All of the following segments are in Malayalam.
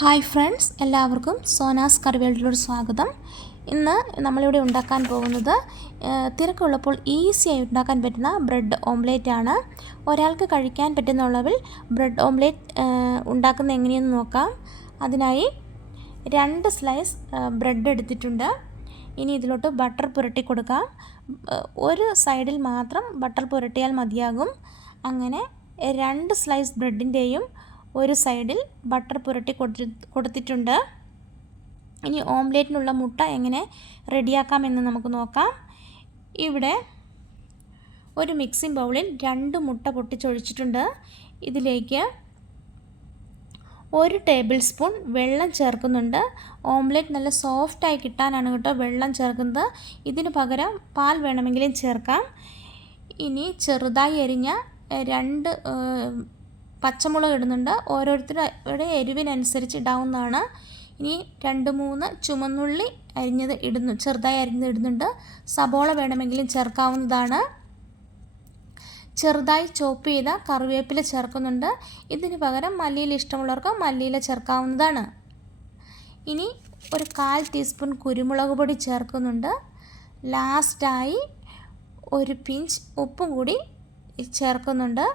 ഹായ് ഫ്രണ്ട്സ്, എല്ലാവർക്കും സോനാസ് കറിവേൾഡിലോട് സ്വാഗതം. ഇന്ന് നമ്മളിവിടെ ഉണ്ടാക്കാൻ പോകുന്നത് തിരക്കുള്ളപ്പോൾ ഈസിയായി ഉണ്ടാക്കാൻ പറ്റുന്ന ബ്രെഡ് ഓംലേറ്റ് ആണ്. ഒരാൾക്ക് കഴിക്കാൻ പറ്റുന്ന അളവിൽ ബ്രെഡ് ഓംലേറ്റ് ഉണ്ടാക്കുന്നത് എങ്ങനെയെന്ന് നോക്കാം. അതിനായി 2 സ്ലൈസ് ബ്രെഡ് എടുത്തിട്ടുണ്ട്. ഇനി ഇതിലോട്ട് ബട്ടർ പുരട്ടി കൊടുക്കാം. ഒരു സൈഡിൽ മാത്രം ബട്ടർ പുരട്ടിയാൽ മതിയാകും. അങ്ങനെ 2 സ്ലൈസ് ബ്രെഡിൻ്റെയും ഒരു സൈഡിൽ ബട്ടർ പുരട്ടി കൊടുത്തിട്ടുണ്ട്. ഇനി ഓംലേറ്റിനുള്ള മുട്ട എങ്ങനെ റെഡിയാക്കാമെന്ന് നമുക്ക് നോക്കാം. ഇവിടെ ഒരു മിക്സിംഗ് ബൗളിൽ 2 മുട്ട പൊട്ടിച്ചൊഴിച്ചിട്ടുണ്ട്. ഇതിലേക്ക് 1 ടേബിൾ സ്പൂൺ വെള്ളം ചേർക്കുന്നുണ്ട്. ഓംലേറ്റ് നല്ല സോഫ്റ്റായി കിട്ടാനാണ് കേട്ടോ വെള്ളം ചേർക്കുന്നത്. ഇതിന് പകരം പാൽ വേണമെങ്കിലും ചേർക്കാം. ഇനി ചെറുതായി എരിഞ്ഞ 2 പച്ചമുളക് ഇടുന്നുണ്ട്. ഓരോരുത്തരുടെ എരിവിനനുസരിച്ച് ഇടാവുന്നതാണ്. ഇനി 2-3 ചുമന്നുള്ളി ചെറുതായി അരിഞ്ഞത് ഇടുന്നുണ്ട്. സബോള വേണമെങ്കിലും ചേർക്കാവുന്നതാണ്. ചെറുതായി ചോപ്പ് ചെയ്ത കറിവേപ്പില ചേർക്കുന്നുണ്ട്. ഇതിന് പകരം മല്ലിയില ഇഷ്ടമുള്ളവർക്ക് മല്ലിയില ചേർക്കാവുന്നതാണ്. ഇനി ഒരു 1/4 ടീസ്പൂൺ കുരുമുളക് പൊടി ചേർക്കുന്നുണ്ട്. ലാസ്റ്റായി ഒരു പിഞ്ച് ഉപ്പും കൂടി ചേർക്കുന്നുണ്ട്.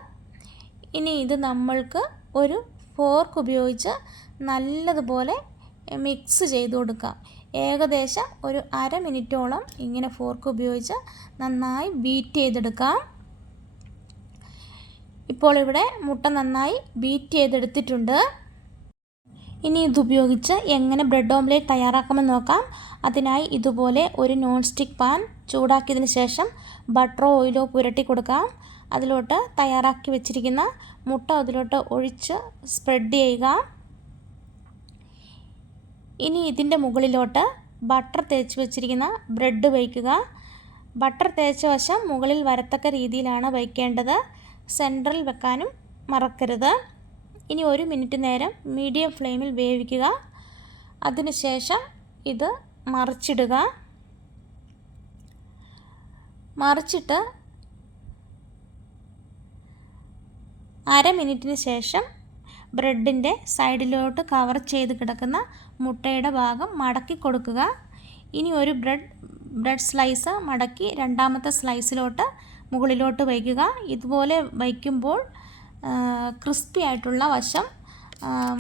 ഇനി ഇത് നമ്മൾക്ക് ഒരു ഫോർക്ക് ഉപയോഗിച്ച് നല്ലതുപോലെ മിക്സ് ചെയ്ത് കൊടുക്കാം. ഏകദേശം ഒരു 1/2 മിനിറ്റോളം ഇങ്ങനെ ഫോർക്ക് ഉപയോഗിച്ച് നന്നായി ബീറ്റ് ചെയ്തെടുക്കാം. ഇപ്പോൾ ഇവിടെ മുട്ട നന്നായി ബീറ്റ് ചെയ്തെടുത്തിട്ടുണ്ട്. ഇനി ഇതുപയോഗിച്ച് എങ്ങനെ ബ്രെഡ് ഓംലേറ്റ് തയ്യാറാക്കാമെന്ന് നോക്കാം. അതിനായി ഇതുപോലെ ഒരു നോൺ സ്റ്റിക്ക് പാൻ ചൂടാക്കിയതിന് ശേഷം ബട്ടറോ ഓയിലോ പുരട്ടി കൊടുക്കാം. അതിലോട്ട് തയ്യാറാക്കി വെച്ചിരിക്കുന്ന മുട്ട അതിലോട്ട് ഒഴിച്ച് സ്പ്രെഡ് ചെയ്യുക. ഇനി ഇതിൻ്റെ മുകളിലോട്ട് ബട്ടർ തേച്ച് വെച്ചിരിക്കുന്ന ബ്രെഡ് വയ്ക്കുക. ബട്ടർ തേച്ച വശം മുകളിൽ വരത്തക്ക രീതിയിലാണ് വയ്ക്കേണ്ടത്. സെൻറ്ററിൽ വെക്കാനും മറക്കരുത്. ഇനി 1 മിനിറ്റ് നേരം മീഡിയം ഫ്ലെയിമിൽ വേവിക്കുക. അതിനുശേഷം ഇത് മറിച്ചിടുക. മറിച്ചിട്ട് 1/2 മിനിറ്റിന് ശേഷം ബ്രെഡിൻ്റെ സൈഡിലോട്ട് കവർ ചെയ്ത് കിടക്കുന്ന മുട്ടയുടെ ഭാഗം മടക്കി കൊടുക്കുക. ഇനി ഒരു ബ്രെഡ് സ്ലൈസ് മടക്കി രണ്ടാമത്തെ സ്ലൈസിലോട്ട് മുകളിലോട്ട് വയ്ക്കുക. ഇതുപോലെ വയ്ക്കുമ്പോൾ ക്രിസ്പി ആയിട്ടുള്ള വശം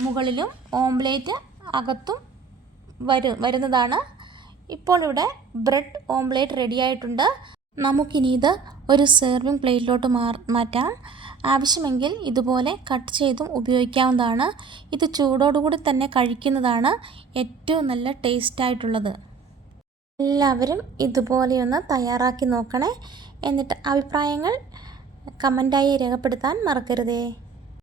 മുകളിലും ഓംലേറ്റ് അകത്തും വരുന്നതാണ്. ഇപ്പോൾ ഇവിടെ ബ്രെഡ് ഓംലേറ്റ് റെഡിയായിട്ടുണ്ട്. നമുക്കിനി ഇത് ഒരു സെർവിങ് പ്ലേറ്റിലോട്ട് മാറ്റാം. ആവശ്യമെങ്കിൽ ഇതുപോലെ കട്ട് ചെയ്തും ഉപയോഗിക്കാവുന്നതാണ്. ഇത് ചൂടോടുകൂടി തന്നെ കഴിക്കുന്നതാണ് ഏറ്റവും നല്ല ടേസ്റ്റായിട്ടുള്ളത്. എല്ലാവരും ഇതുപോലെയൊന്ന് തയ്യാറാക്കി നോക്കണേ. എന്നിട്ട് അഭിപ്രായങ്ങൾ കമൻറ്റായി രേഖപ്പെടുത്താൻ മറക്കരുതേ.